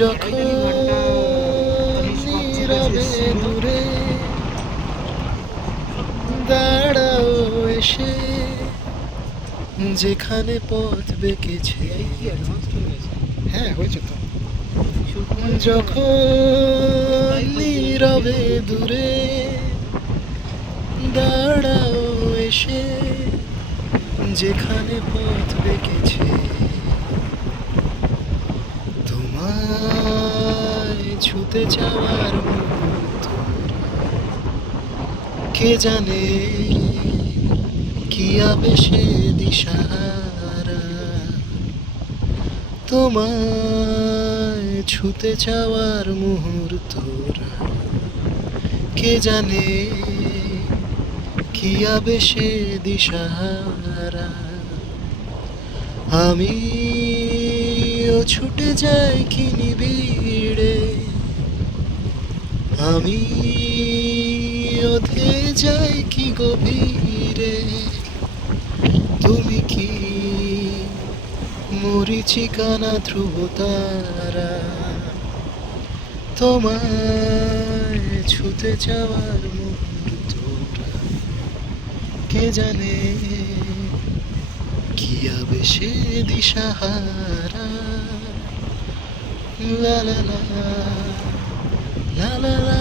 যখন নীরবে দূরে দাঁড়াও এসে, যেখানে পথ বেঁকেছে। হ্যাঁ হয়েছে তো। যখন নীরবে দূরে দাঁড়াও এসে, যেখানে পথ বেঁকেছে, তোমায় ছুতে চাওয়ার মুহূর্ত কে জানে কি আবেশে দিশাহারা। তোমায় ছুতে চাওয়ার মুহূর্তরা কে জানে কি আবেশে দিশাহারা। আমিও ছুটে যাই কি নিবিড়ে, আমিও ধেয়ে যাই কি গভীরে। তুমি কি মরীচিকা না ধ্রুব তারা? তোমায় ছুতে যাওয়ার মুহূর্তটা কে জানে কি আবেশে দিশাহারা। লা লা লা লা লা লা।